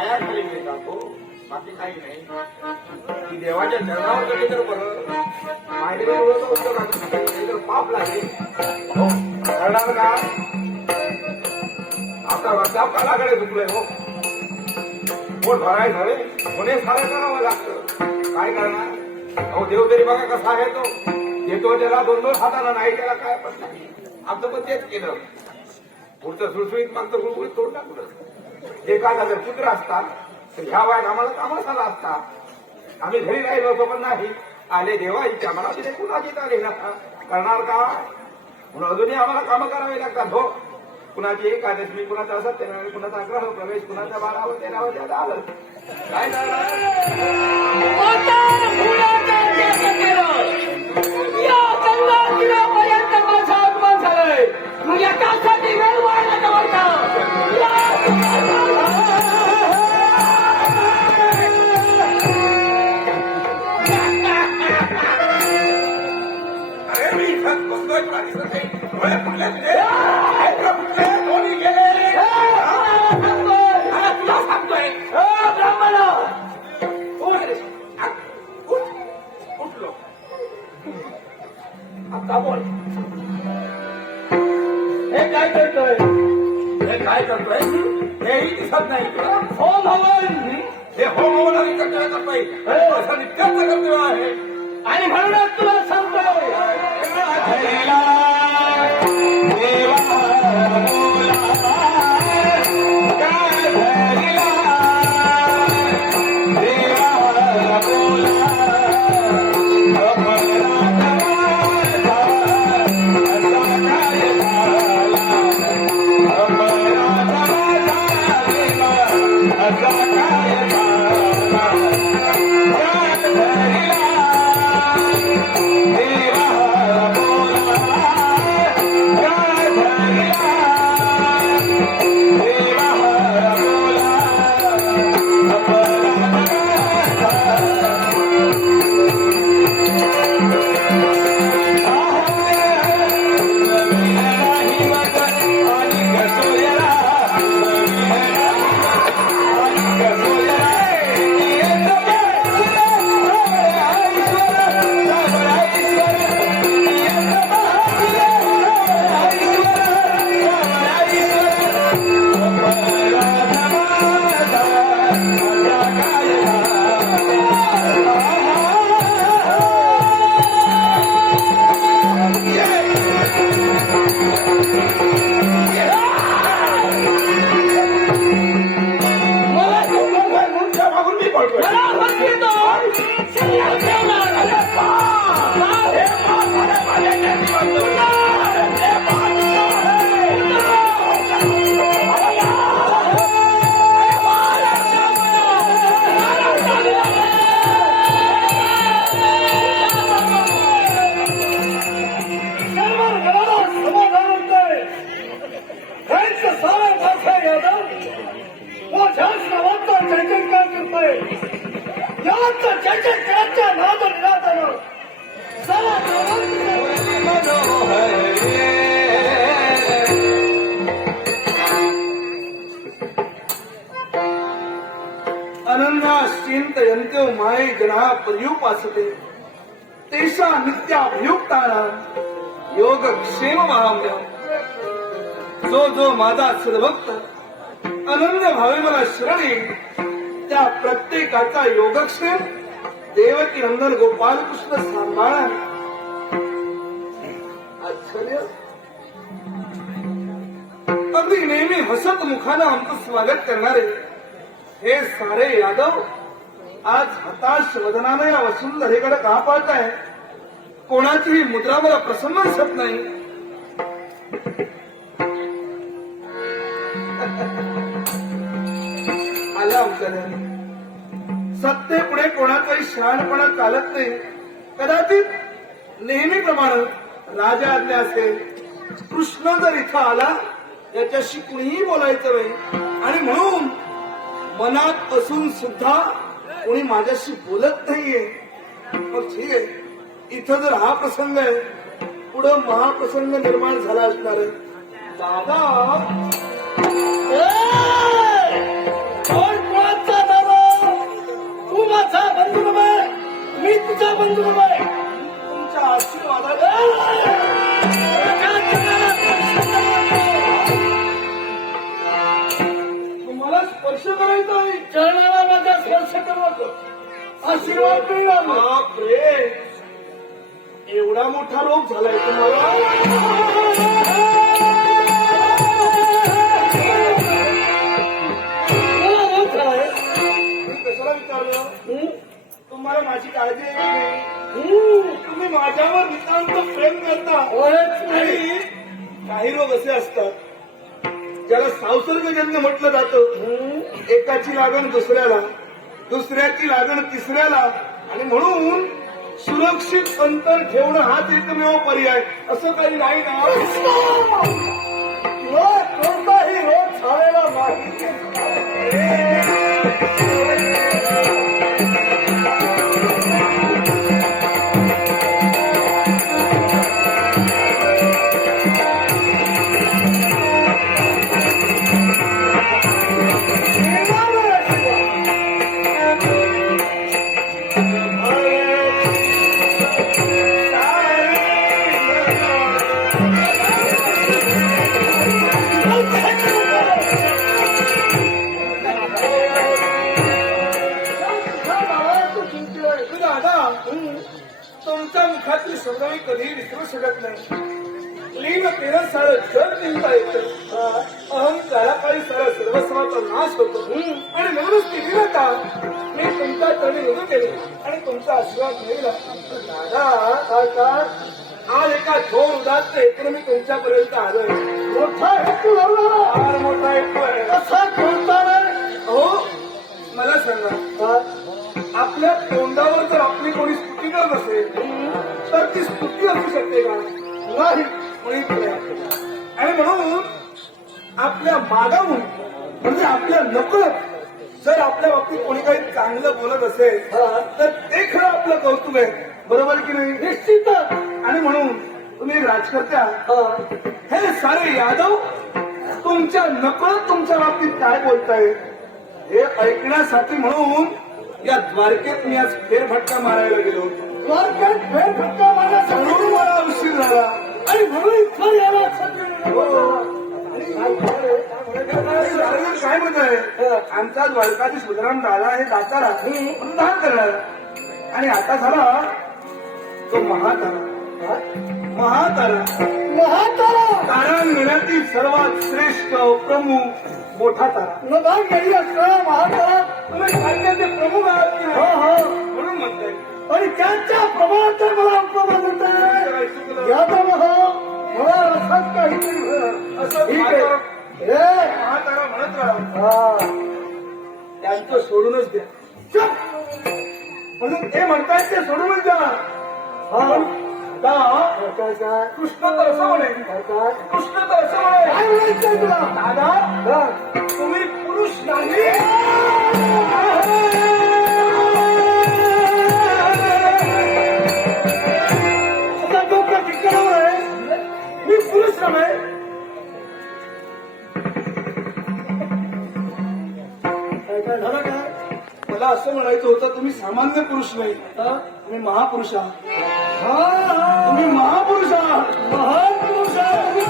पायाखाली मी जातो, बाकी काही नाही. ती देवाच्या चरणावर गेली तर बरं, माहिती तर पाप लागेल. हो करणार का? आता रस्त्यावर कालाकडे झुकलोय. हो पोट भरायचं हवे, कोणी सारं करावं लागतं. काय करणार? अहो देव तरी बघा कसा आहे तो. देतो त्याला दोन दोन हाताला, नाही त्याला काय प्रश्न नाही. आमचं पण तेच केलं. पुढचं सुळसुळीत मागचं गुळगुळीत तोड टाकलं. एखादा जर पुत्र असतात तर ह्या वयात आम्हाला कामाला झाला असता. आम्ही घरी राहिलो होतो पण नाही. आले देवा इच्छा मला तिथे कुणाची आले ना करणार का? म्हणून अजूनही आम्हाला कामं करावी लागतात. हो कुणाची एकादशी, कुणाचा सत्यनारायण, कुणाचा ग्रह प्रवेश, कुणाच्या 12व 13व त्यात आलं. काय आता बोल. हे काय करतोय? हे काय करतोय? हेही दिसत नाही तुला? होम हवन. हे होम हवन करतोय. असं नित्याचं कर्तव्य आहे. आणि म्हणूनच तुला सांगतोय अनन्याश्चिन्तयन्तो माये जनाः पर्युपासते तेषां नित्याभियुक्तानां योगक्षेममहाम्यहम्. जो जो माझा सद्भक्त अनन्य भावे मला शरण येईल त्या प्रत्येकाचा योगक्षेम देवकी नंदन गोपालकृष्ण सांभाळणार. आश्चर्य. अगदी नेहमी हसत मुखानं आमचं स्वागत करणारे हे सारे यादव आज हताश वदनाने या वसुंधरेकडे का पाहताय? कोणाचीही मुद्रा मला प्रसन्न दिसत नाही. आला उचलून. सत्ते पुढे कोणाचाही शहाणपणा चालत नाही. कदाचित नेहमीप्रमाणे राजा आज्ञा असेल. कृष्ण जर इथं आला याच्याशी कुणीही बोलायचं नाही आणि म्हणून मनात असून सुद्धा कोणी माझ्याशी बोलत नाहीये. मग ठीक आहे, इथं जर हा प्रसंग आहे पुढं महाप्रसंग निर्माण झाला असणार आहे. दादा कोण स्पर्श करायचा आहे. चरणाला माझा स्पर्श करू आशीर्वाद मिळणार. बापरे, एवढा मोठा रोग झालाय तुम्हाला. मी कशाला विचारलं? तुम्हाला माझी काळजी आहे की नाही? तुम्ही माझ्यावर नितांत प्रेम करता. आणि काही रोग असे असतात ज्याला संसर्गजन्य म्हटलं जातं. एकाची लागण दुसऱ्याला, दुसऱ्याची लागण तिसऱ्याला, आणि म्हणून सुरक्षित अंतर ठेवणं हाच एकमेव पर्याय. असं काही नाही ना. कोणताही रोग झालेला नाही. तुमच्या मुखातली शब्द मी कधीही विसरू शकत नाही. लीन तेरं सारं जग निघता येतं. अहंकाराकाळी सारा सर्वस्वाचा नाश होतो. आणि म्हणूनच ती लीनता मी तुमच्या चरणी निघून गेली आणि तुमचा आशीर्वाद मिळला. दादा काका, आज एका थोर उदात्त हेतून मी तुमच्यापर्यंत आलोय. मोठा हेतू लावला. फार मोठा हेतू आहे. कसा कोणता नाही. हो, मला सांगा, आपल्या तोंडावर जर आपली कोणी स्तुती करत असेल तर ती स्तुती असू शकते का? नाही, मुळीच नाही. आणि म्हणून आपल्या मागाहून, म्हणजे आपल्या नकळत जर आपल्या बाबतीत कोणी काही चांगलं बोलत असेल तर ते खरं आपलं कौतुक आहे. बरोबर की नाही? निश्चितच. आणि म्हणून तुम्ही राजकर्त्या, हे सारे यादव तुमच्या नकळत तुमच्या बाबतीत काय बोलताय हे ऐकण्यासाठी म्हणून या द्वारकेत मी आज फेरफटका मारायला गेलो होतो. द्वारकेत फेरफटका मारण्यासाठी म्हणून मला उशीर झाला. आणि म्हणून इथं यायला संधी काय म्हणत आहे, आमचा द्वारकाधीश सुधराम दादा हे दातारा प्रदान करणार. आणि आता झाला तो महातारा. महातारा तारांगणातील सर्वात श्रेष्ठ, प्रमुख, मोठा तारा. नभाग गेली असं महातारा. तुम्ही तारकाचे प्रमुख आहात की नाही? म्हणून म्हणताय. आणि त्यांच्या प्रमाणात तर मला अपमान होत आहे. यादव मला रसात काहीतरी असं ठीक आहे. महातारा म्हणत राहा. त्यांचं सोडूनच द्या. चुप! म्हणून ते म्हणतायत ते सोडूनच द्या. कृष्ण तर असं म्हणे, कृष्ण तर असं म्हणे, काय म्हणायचंय तुला? दादा तुम्ही पुरुष नाही. आता डोकं ठिकाणावर आहे. मी पुरुष नव्हे. काय झालं काय? मला असं म्हणायचं होतं, तुम्ही सामान्य पुरुष नाही, तुम्ही महापुरुष आहात. तुम्ही महापुरुष आहात. महान पुरुष आहे.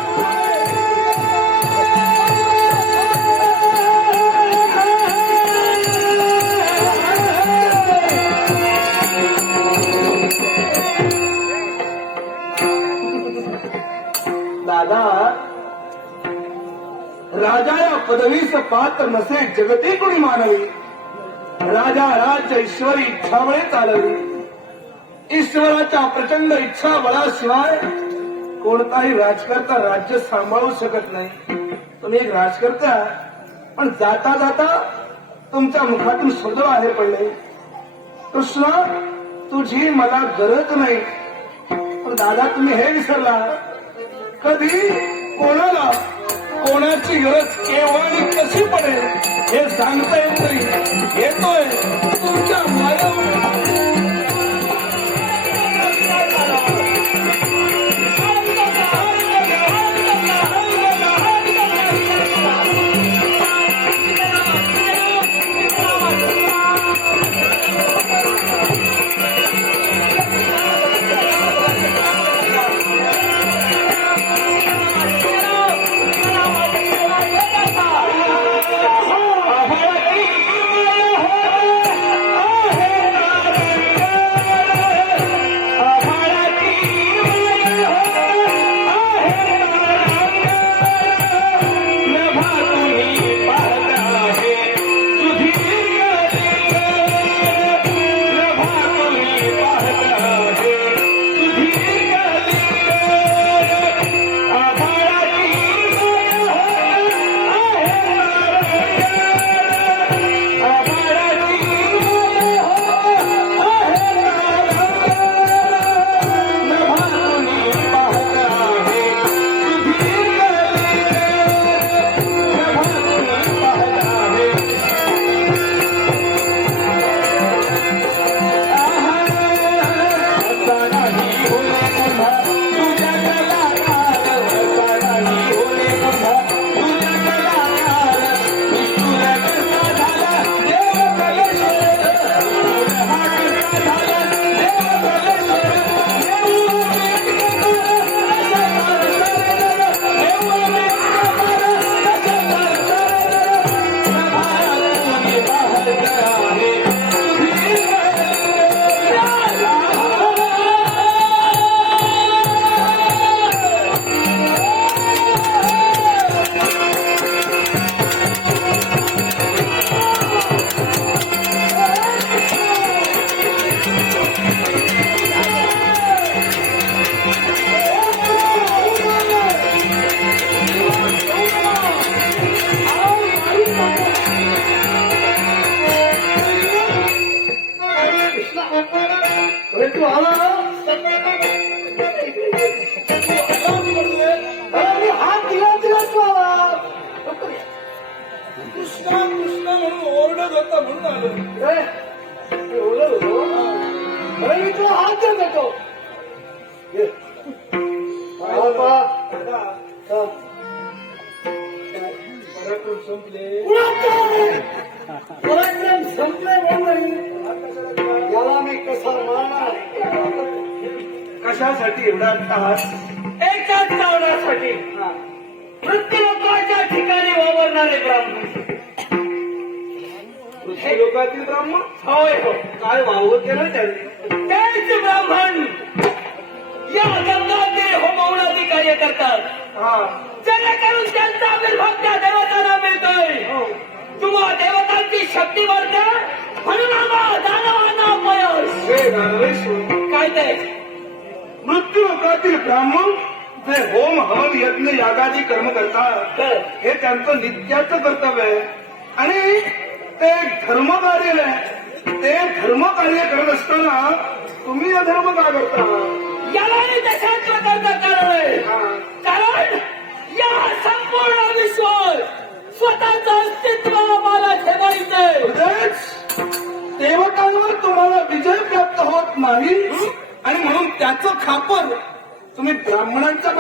दादा, राजा या पदवीस पात्र नसे जगती कोणी मानवी. राजा राज्य ईश्वरी इच्छामुळे चालवी. ईश्वराच्या प्रचंड इच्छा बळाशिवाय कोणताही राजकर्ता राज्य सांभाळू शकत नाही. तुम्ही एक राजकर्ता, पण जाता जाता तुमच्या मुखातून शब्द बाहेर पडले, कृष्णा तुझी मला गरज नाही. पण दादा तुम्ही हे विसरला, कधी कोणाला कोणाची गरज केव्हा आणि कशी पडेल हे सांगता येत नाही. येतोय तुमच्या मायावर. तू आला मी हात दिला तू आला कृष्णा कृष्णा म्हणून ओरडत होता म्हणून आलो. बोलत होतो अरे मी तुला हात देत होतो ये. बाबा, हा. पराक्रम संपले. पराक्रम संपले म्हणून याला मी कसा मारणार कशासाठी एवढा त्रास? एकाच कारणासाठी मृत्यूलोकाच्या ठिकाणी वावरणारे ब्राह्मण. ऋषी लोकातील ब्राह्मण होय हो, काय वावं केलं त्यांनी? तेच ब्राह्मण या गंगातीर होमवणाचे कार्य करतात, हा जेणेकरून त्यांचा आविर्भाव त्या देवतांना मिळतोय. हो. तुम्हा देवतांची शक्ती वाढते म्हणून आम्हा दानवांना अपयश. हे दानवेश्वर, काय ते मृत्यू लोकातील ब्राह्मण जे होम हवन यज्ञ यागादी कर्म करतात तर हे त्यांचं नित्याचं कर्तव्य आहे आणि ते धर्म कार्य आहे. ते धर्म कार्य करत असताना तुम्ही अधर्म का करता? याला आणि तशाच प्रकारचं कारण आहे. कारण या संपूर्ण विश्वात स्वतःचं अस्तित्व आम्हाला ठेवायचंय. म्हणजेच देवतांवर तुम्हाला विजय प्राप्त होत नाही आणि म्हणून त्याचं खापर तुम्ही ब्राह्मणांच्या